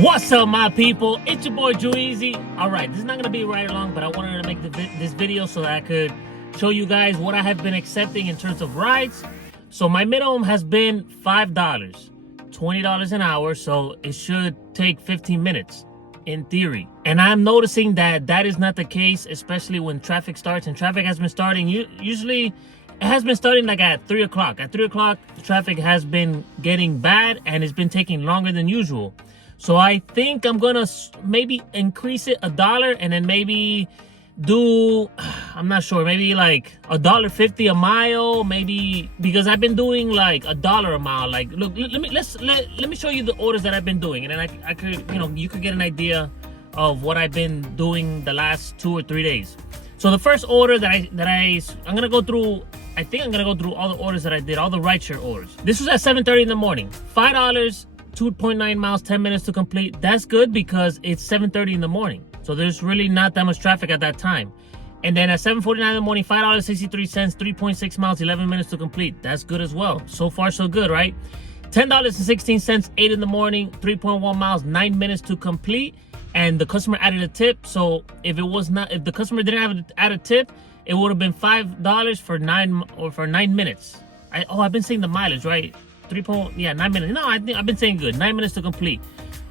What's up, my people? It's your boy Easy. All right, this is not gonna be right along, but I wanted to make this video so that I could show you guys what I have been accepting in terms of rides. So my minimum has been $5, $20 an hour, so it should take 15 minutes in theory. And I'm noticing that that is not the case, especially when traffic starts. And traffic has been starting usually. It has been starting like at 3 o'clock. At 3 o'clock, traffic has been getting bad and it's been taking longer than usual. So I think I'm gonna maybe increase it $1 and then maybe do, I'm not sure, maybe like $1.50 a mile, maybe, because I've been doing like $1 a mile. Like, look, let me show you the orders that I've been doing, and then I could, you could get an idea of what I've been doing the last 2 or 3 days. So the first order I'm gonna go through. I think I'm gonna go through all the orders that I did, all the rideshare orders. This was at 7:30 in the morning. $5, 2.9 miles, 10 minutes to complete. That's good because it's 7:30 in the morning. So there's really not that much traffic at that time. And then at 7:49 in the morning, $5.63, 3.6 miles, 11 minutes to complete. That's good as well. So far, so good, right? $10.16, 8 in the morning, 3.1 miles, 9 minutes to complete. And the customer added a tip. So if the customer didn't have add a tip, it would have been $5 for 9 minutes. I've been saying the mileage, right? 9 minutes. No, I've been saying good. 9 minutes to complete.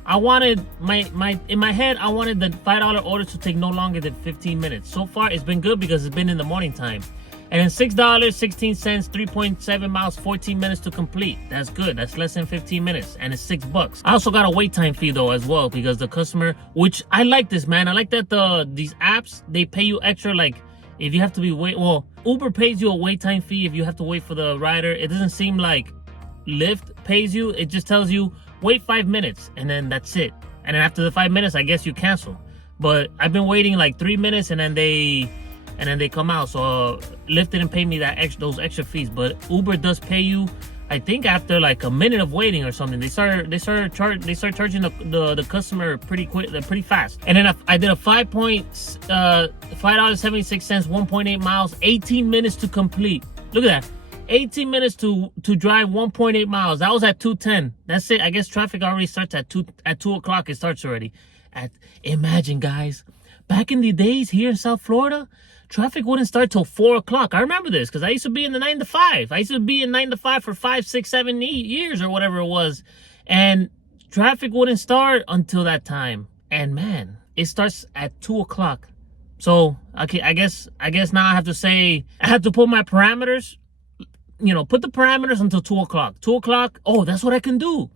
I wanted in my head, I wanted the $5 order to take no longer than 15 minutes. So far, it's been good because it's been in the morning time. And then $6.16, 3.7 miles, 14 minutes to complete. That's good. That's less than 15 minutes, and it's $6. I also got a wait time fee though as well, because the customer, which I like this, man. I like that these apps, they pay you extra. Like if you have to be Uber pays you a wait time fee if you have to wait for the rider. It doesn't seem like Lyft pays you. It just tells you wait 5 minutes and then that's it. And then after the 5 minutes, I guess you cancel. But I've been waiting like 3 minutes and then they come out. So Lyft didn't pay me those extra fees, but Uber does pay you, I think, after like a minute of waiting or something. They start charging the customer pretty quick, pretty fast. And then I did a $5.76, 1.8 miles, 18 minutes to complete. Look at that. 18 minutes to drive 1.8 miles. That was at 2:10. That's it. I guess traffic already starts at 2 o'clock. It starts already. Imagine, guys, back in the days here in South Florida, traffic wouldn't start till 4 o'clock. I remember this because I used to be in the 9 to 5. I used to be in 9 to 5 for 5, 6, 7 years or whatever it was. And traffic wouldn't start until that time. And man, it starts at 2 o'clock. So, okay, I guess now I have to put my parameters. Put the parameters until 2 o'clock. 2 o'clock, that's what I can do.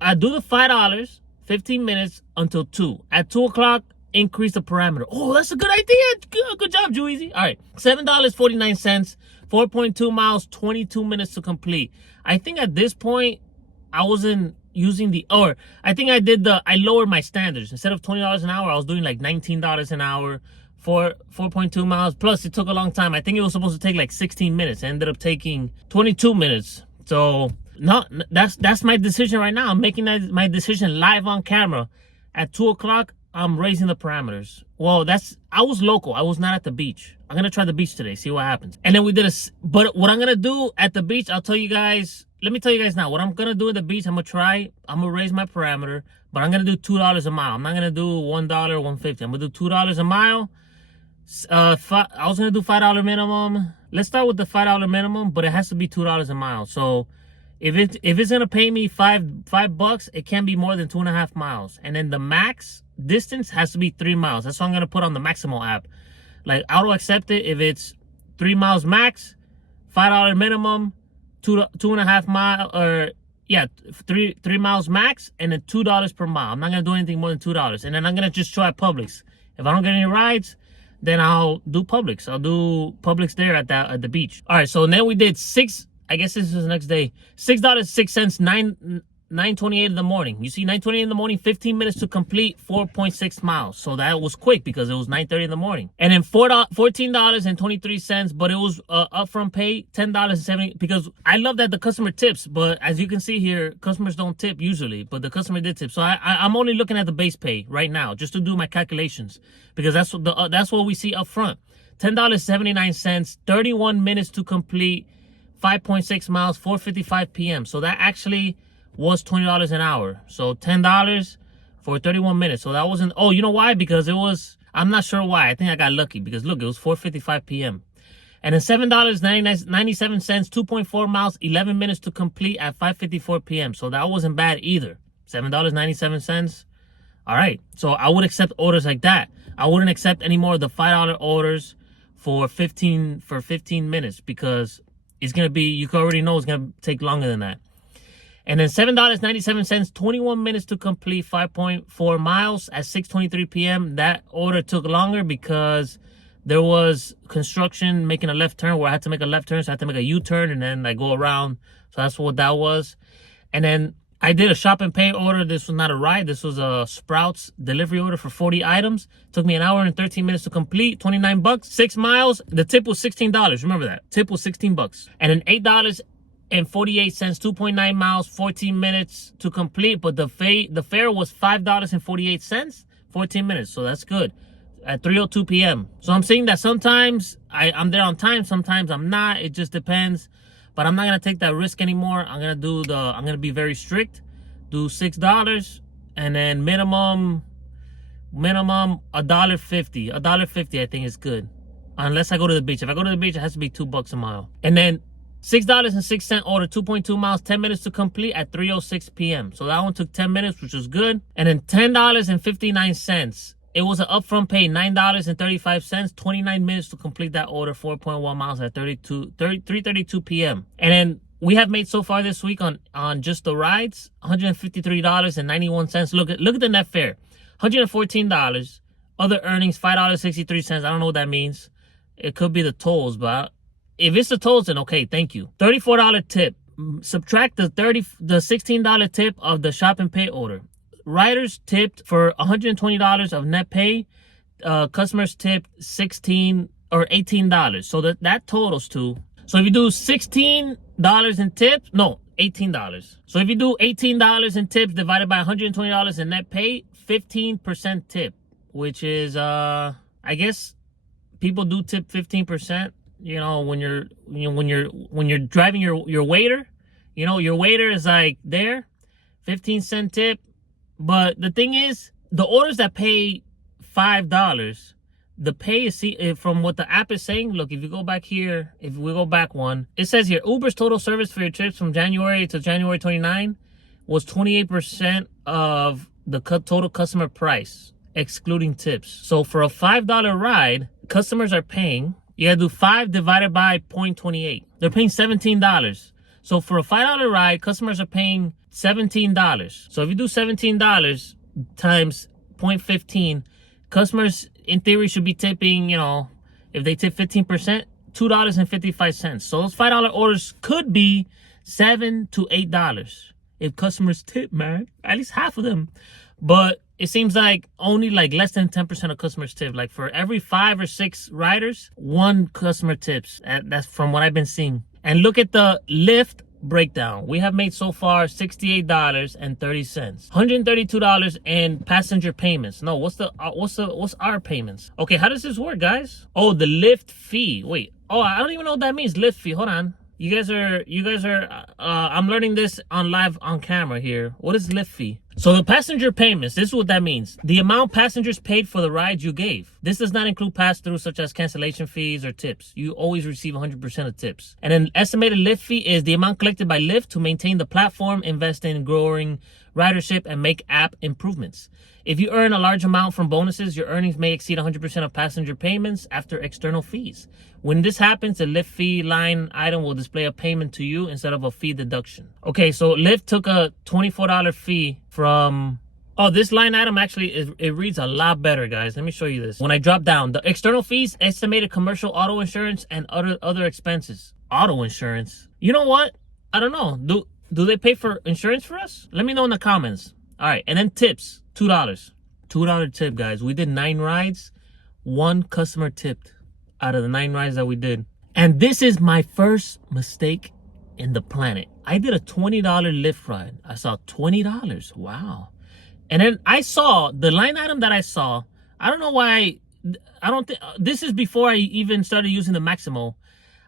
I do the $5, 15 minutes until 2. At 2 o'clock, increase the parameter. Oh, that's a good idea. Good job, Joezy. All right, $7.49, 4.2 miles, 22 minutes to complete. I think at this point, I wasn't using I lowered my standards. Instead of $20 an hour, I was doing like $19 an hour. 4.2 miles, plus it took a long time. I think it was supposed to take like 16 minutes. It ended up taking 22 minutes. So that's my decision right now. I'm making my decision live on camera. At 2 o'clock, I'm raising the parameters. Well, I was local. I was not at the beach. I'm gonna try the beach today, see what happens. And then but what I'm gonna do at the beach, let me tell you guys now, what I'm gonna do at the beach, I'm gonna raise my parameter, but I'm gonna do $2 a mile. I'm not gonna do $1, $1.50. I'm gonna do $2 a mile. I was gonna do $5 minimum. Let's start with the $5 minimum, but it has to be $2 a mile. So if it's gonna pay me $5, it can't be more than 2.5 miles. And then the max distance has to be 3 miles. That's what I'm gonna put on the Maximo app. Like, auto accept it if it's 3 miles max, $5 minimum, 2.5 mile, or yeah, 3 miles max, and then $2 per mile. I'm not gonna do anything more than $2. And then I'm gonna just try Publix. If I don't get any rides, then I'll do Publix. I'll do Publix there at the beach. All right, so then we did I guess this is the next day. $6.06, 9:28 in the morning. You see, 9:28 in the morning, 15 minutes to complete, 4.6 miles. So that was quick because it was 9:30 in the morning. And then $14.23, but it was upfront pay, $10.70, because I love that the customer tips. But as you can see here, customers don't tip usually, but the customer did tip. So I'm only looking at the base pay right now just to do my calculations, because that's what we see up front. $10.79, 31 minutes to complete, 5.6 miles, 4:55 p.m. So that actually was $20 an hour. So $10 for 31 minutes. So that wasn't, oh, you know why? Because it was, I'm not sure why. I think I got lucky because look, it was 4:55 p.m. And then $7.97, 2.4 miles, 11 minutes to complete at 5:54 p.m. So that wasn't bad either. $7.97. All right. So I would accept orders like that. I wouldn't accept any more of the $5 orders for 15 minutes because it's going to be, you already know it's going to take longer than that. And then $7.97, 21 minutes to complete 5.4 miles at 6:23 p.m. That order took longer because there was construction making a left turn where I had to make a left turn. So I had to make a U-turn and then go around. So that's what that was. And then I did a shop and pay order. This was not a ride. This was a Sprouts delivery order for 40 items. Took me an hour and 13 minutes to complete. $29, 6 miles. The tip was $16. Remember that. Tip was $16. And then $8.48, 2.9 miles, 14 minutes to complete. But the fare was $5.48, 14 minutes. So that's good. At 3:02 p.m. So I'm saying that sometimes I'm there on time, sometimes I'm not. It just depends. But I'm not gonna take that risk anymore. I'm gonna be very strict. Do $6 and then minimum $1.50. $1.50 I think is good. Unless I go to the beach. If I go to the beach, it has to be $2 a mile. And then $6.06 order, 2.2 miles, 10 minutes to complete at 3:06 p.m. So that one took 10 minutes, which was good. And then $10.59. It was an upfront pay, $9.35, 29 minutes to complete that order, 4.1 miles at 3:32 p.m. And then we have made so far this week on just the rides, $153.91. Look at the net fare, $114. Other earnings, $5.63. I don't know what that means. It could be the tolls, but if it's the tolls, then okay, thank you. $34 tip. Subtract the $16 tip of the shop and pay order. Riders tipped for $120 of net pay. Customers tipped $16 or $18. So that totals to. So if you do $16 in tips, no, $18. So if you do $18 in tips divided by $120 in net pay, 15% tip, which is I guess people do tip 15%. You know, when you're driving your waiter, you know, your waiter is like there, 15-cent tip. But the thing is, the orders that pay $5, the pay is, from what the app is saying, look, if you go back here, if we go back one, it says here, Uber's total service for your trips from January to January 29 was 28% of the total customer price, excluding tips. So for a $5 ride, customers are paying, you gotta do 5 divided by 0.28. They're paying $17. So for a $5 ride, customers are paying $17. So if you do $17 times 0.15, customers in theory should be tipping, you know, if they tip 15%, $2.55. So those $5 orders could be $7 to $8 if customers tip, man. At least half of them. But it seems like only like less than 10% of customers tip. Like for every 5 or 6 riders, 1 customer tips. That's from what I've been seeing. And look at the Lyft breakdown. We have made so far $68.30, $132 in passenger payments. No, what's our payments? Okay, how does this work, guys? Oh, the Lyft fee. Wait. Oh, I don't even know what that means. Lyft fee. Hold on. You guys are I'm learning this on camera here. What is Lyft fee? So the passenger payments, this is what that means. The amount passengers paid for the rides you gave. This does not include pass-throughs such as cancellation fees or tips. You always receive 100% of tips. And an estimated Lyft fee is the amount collected by Lyft to maintain the platform, invest in growing ridership, and make app improvements. If you earn a large amount from bonuses, your earnings may exceed 100% of passenger payments after external fees. When this happens, the Lyft fee line item will display a payment to you instead of a fee deduction. Okay, so Lyft took a $24 fee from... Oh, this line item actually, it reads a lot better, guys. Let me show you this. When I drop down, the external fees, estimated commercial auto insurance, and other expenses. Auto insurance? You know what? I don't know. Do they pay for insurance for us? Let me know in the comments. All right, and then tips, $2. $2 tip, guys. We did 9 rides. 1 customer tipped out of the 9 rides that we did. And this is my first mistake in the planet. I did a $20 Lyft ride. I saw $20. Wow. And then I saw the line item that I saw. I don't know why. I don't think this is before I even started using the Maximo.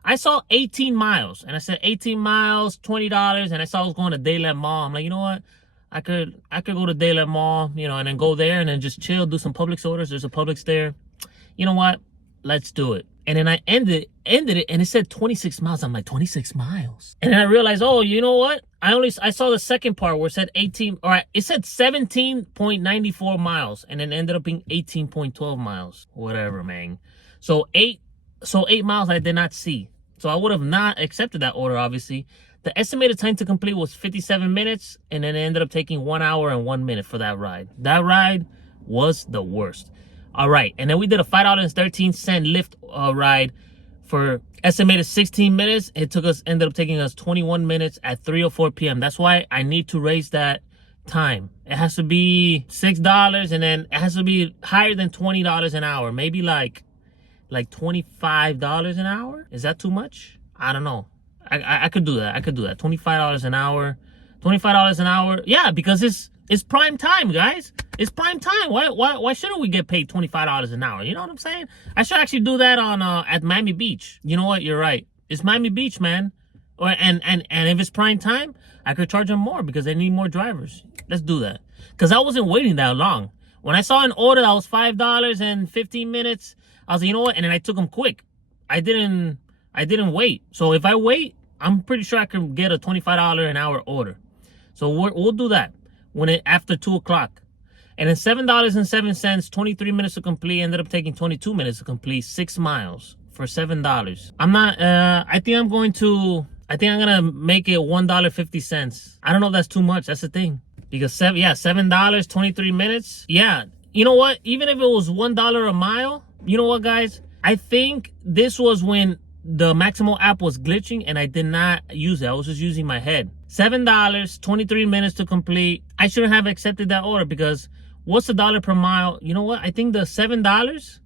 I saw 18 miles and I said 18 miles, $20. And I saw I was going to Dayland Mall. I'm like, you know what? I could go to Daylight Mall, you know, and then go there and then just chill, do some Publix orders. There's a Publix there. You know what? Let's do it. And then I ended it, and it said 26 miles. I'm like, 26 miles. And then I realized, oh, you know what? I saw the second part where it said 18, or it said 17.94 miles, and then ended up being 18.12 miles. Whatever, man. So 8 miles I did not see. So I would have not accepted that order, obviously. The estimated time to complete was 57 minutes, and then it ended up taking 1 hour and 1 minute for that ride. That ride was the worst. All right, and then we did a $5.13 Lyft ride for estimated 16 minutes. It ended up taking us 21 minutes at 3:04 p.m. That's why I need to raise that time. It has to be $6, and then it has to be higher than $20 an hour. Maybe like $25 an hour. Is that too much? I don't know. I could do that. $25 an hour. $25 an hour. Yeah, because it's prime time, guys. It's prime time. Why shouldn't we get paid $25 an hour? You know what I'm saying? I should actually do that on at Miami Beach. You know what? You're right. It's Miami Beach, man. And if it's prime time, I could charge them more because they need more drivers. Let's do that. Because I wasn't waiting that long. When I saw an order that was $5 and 15 minutes, I was like, you know what? And then I took them quick. I didn't wait. So if I wait, I'm pretty sure I can get a $25 an hour order. So we'll do that after 2 o'clock. And then $7.07, 23 minutes to complete, ended up taking 22 minutes to complete, 6 miles for $7. I think I'm gonna make it $1.50. I don't know if that's too much. That's the thing. Because $7, 23 minutes. Yeah. You know what? Even if it was $1 a mile, you know what, guys? I think this was when the Maximo app was glitching and I did not use it. I was just using my head. $7, 23 minutes to complete. I shouldn't have accepted that order because what's $1 per mile? You know what? I think the $7,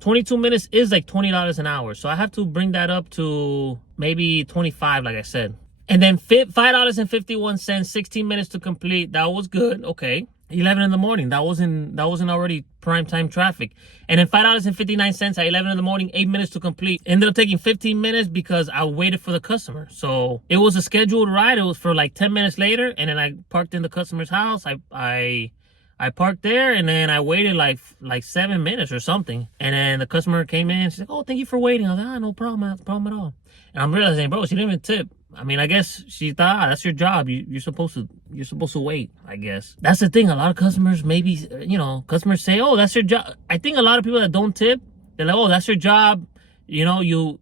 22 minutes is like $20 an hour. So I have to bring that up to maybe 25, like I said. And then $5.51, 16 minutes to complete. That was good. Okay. 11 in the morning. That wasn't already prime time traffic. And then $5.59 at 11 in the morning, 8 minutes to complete. Ended up taking 15 minutes because I waited for the customer. So it was a scheduled ride. It was for like 10 minutes later. And then I parked in the customer's house. I parked there and then I waited like 7 minutes or something. And then the customer came in. She's like, oh, thank you for waiting. I was like, no problem. No problem at all. And I'm realizing, bro, she didn't even tip. I mean, I guess she thought, that's your job. You're supposed to wait, I guess. That's the thing. A lot of customers, maybe, customers say, oh, that's your job. I think a lot of people that don't tip, they're like, oh, that's your job. You know, you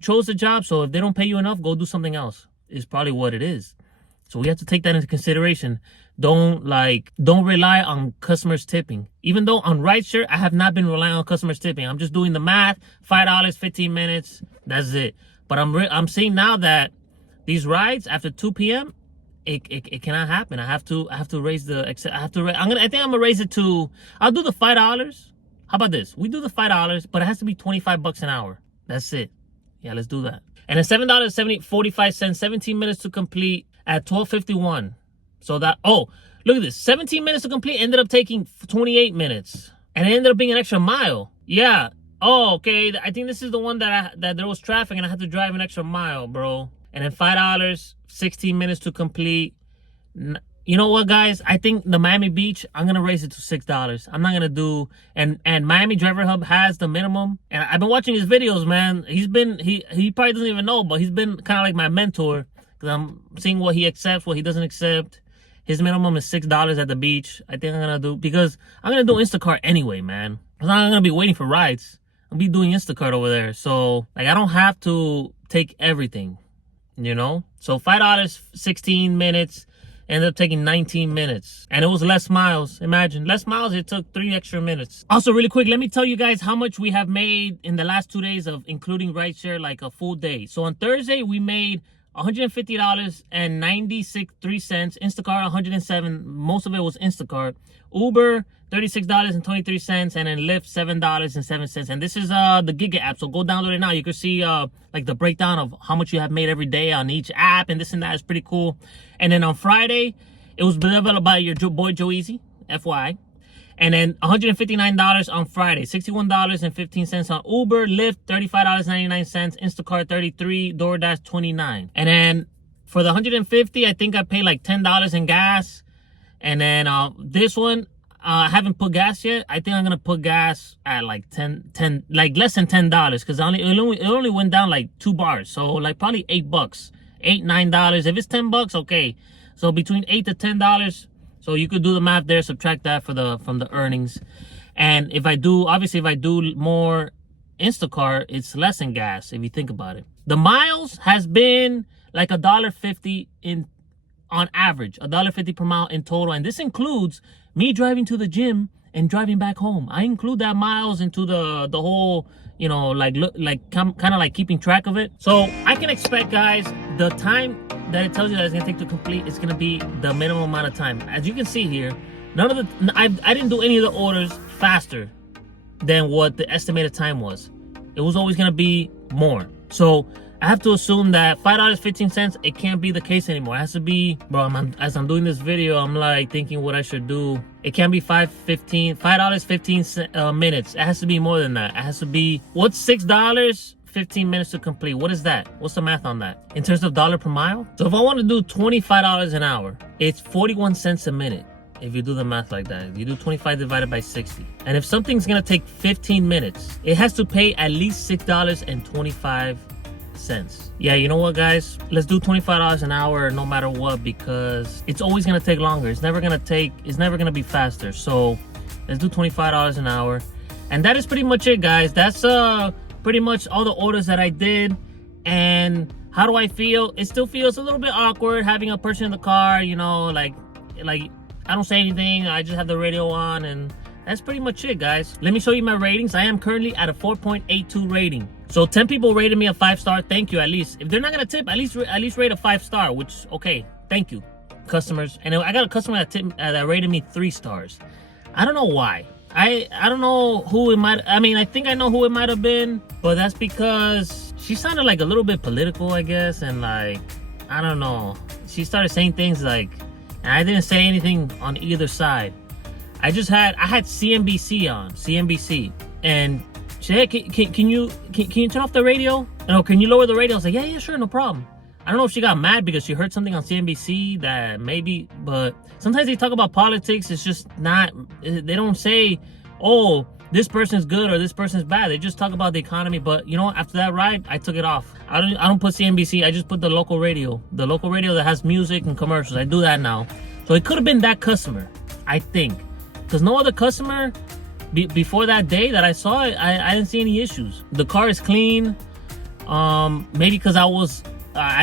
chose the job. So if they don't pay you enough, go do something else is probably what it is. So we have to take that into consideration. Don't rely on customers tipping. Even though on rideshare, I have not been relying on customers tipping. I'm just doing the math, $5, 15 minutes. That's it. But I'm seeing now that these rides after 2 p.m. it cannot happen. I have to raise the. I think I'm gonna raise it to. I'll do the $5. How about this? We do the $5, but it has to be $25 an hour. That's it. Yeah, let's do that. And then $7.45, 17 minutes to complete at 12:51. So that look at this. 17 minutes to complete ended up taking 28 minutes, and it ended up being an extra mile. Yeah. Oh, okay. I think this is the one that there was traffic and I had to drive an extra mile, bro. And then $5, 16 minutes to complete. You know what, guys? I think the Miami Beach, I'm going to raise it to $6. I'm not going to do... And Miami Driver Hub has the minimum. And I've been watching his videos, man. He probably doesn't even know, but he's been kind of like my mentor. Because I'm seeing what he accepts, what he doesn't accept. His minimum is $6 at the beach. I think I'm going to do... Because I'm going to do Instacart anyway, man. I'm not going to be waiting for rides. I'll be doing Instacart over there. So, like, I don't have to take everything. You know, so $5, 16 minutes, ended up taking 19 minutes, and it was less miles. Imagine, less miles, it took 3 extra minutes. Also, really quick, let me tell you guys how much we have made in the last 2 days of including rideshare, like a full day. So on Thursday, we made $150.93. Instacart, $107. Most of it was Instacart. Uber, $36.23, and then Lyft, $7.07. And this is the Giga app, so go download it now. You can see like the breakdown of how much you have made every day on each app, and this and that is pretty cool. And then on Friday, it was developed by your boy Joe Easy, FYI. And then $159 on Friday, $61.15 on Uber, Lyft, $35.99, Instacart, $33, DoorDash, $29. And then for the $150, I think I paid like $10 in gas. And then this one, I haven't put gas yet. I think I'm gonna put gas at like 10, like less than $10, because it only went down like 2 bars. So like probably $8, $8-9. If it's $10, okay. So between $8 to $10. So you could do the math there, subtract that from the earnings. And if I do more Instacart, it's less in gas if you think about it. The miles has been like $1.50 on average, $1.50 per mile in total, and this includes me driving to the gym and driving back home. I include that miles into the whole, you know, like kind of like keeping track of it. So I can expect, guys, the time that it tells you that it's gonna take to complete, it's gonna be the minimum amount of time. As you can see here, I didn't do any of the orders faster than what the estimated time was. It was always gonna be more. So I have to assume that $5.15, it can't be the case anymore. It has to be, bro, as I'm doing this video, I'm like thinking what I should do. It can't be $5.15 minutes. It has to be more than that. It has to be, what's $6? 15 minutes to complete. What is that? What's the math on that? In terms of dollar per mile? So if I want to do $25 an hour, it's 41 cents a minute. If you do the math like that, if you do 25 divided by 60. And if something's gonna take 15 minutes, it has to pay at least $6.25. Yeah, you know what, guys? Let's do $25 an hour no matter what, because it's always gonna take longer. It's never gonna be faster. So let's do $25 an hour. And that is pretty much it, guys. That's pretty much all the orders that I did. And how do I feel? It still feels a little bit awkward having a person in the car, you know, like I don't say anything. I just have the radio on, and that's pretty much it, guys. Let me show you my ratings. I am currently at a 4.82 rating. So 10 people rated me a 5-star. Thank you. At least if they're not gonna tip, at least rate a 5-star. Which, okay, thank you, customers. And I got a customer that rated me 3 stars. I don't know why. I don't know who it might. I mean, I think I know who it might have been, but that's because she sounded like a little bit political, I guess, and like, I don't know. She started saying things like, and I didn't say anything on either side. I had CNBC on, and she said, hey, can you turn off the radio? No, can you lower the radio? I was like, yeah, sure, no problem. I don't know if she got mad because she heard something on CNBC that maybe, but sometimes they talk about politics. It's just not, they don't say, oh, this person's good or this person's bad. They just talk about the economy. But you know what? After that ride, I took it off. I don't put CNBC. I just put the local radio that has music and commercials. I do that now. So it could have been that customer, I think, because no other customer before that day that I saw it, I didn't see any issues. The car is clean. Maybe because I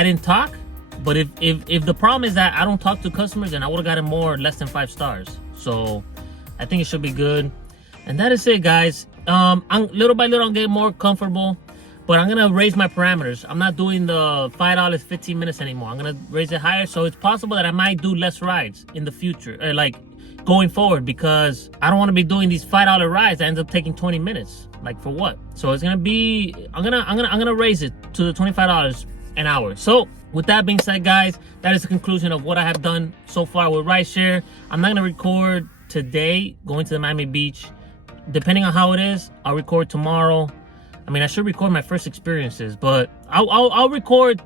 didn't talk. But if the problem is that I don't talk to customers, then I would have gotten less than 5 stars. So I think it should be good. And that is it, guys. I'm little by little, I'm getting more comfortable, but I'm gonna raise my parameters. I'm not doing the $5 15 minutes anymore. I'm gonna raise it higher, so it's possible that I might do less rides in the future, like going forward, because I don't want to be doing these $5 rides that ends up taking 20 minutes. Like, for what? So it's gonna be, I'm gonna raise it to the $25 an hour. So with that being said, guys, that is the conclusion of what I have done so far with rideshare. I'm not gonna record today going to the Miami Beach. Depending on how it is, I'll record tomorrow. I mean, I should record my first experiences, but I'll record.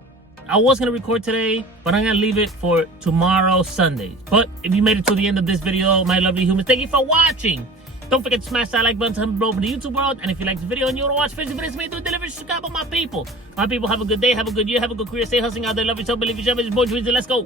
I was gonna record today, but I'm gonna leave it for tomorrow, Sunday. But if you made it to the end of this video, my lovely humans, thank you for watching. Don't forget to smash that like button to help me blow up in the YouTube world. And if you like this video and you want to watch Facebook videos made to deliver, subscribe on my people. My people, have a good day, have a good year, have a good career, stay hustling out there, love yourself, believe yourself, it's boy, let's go.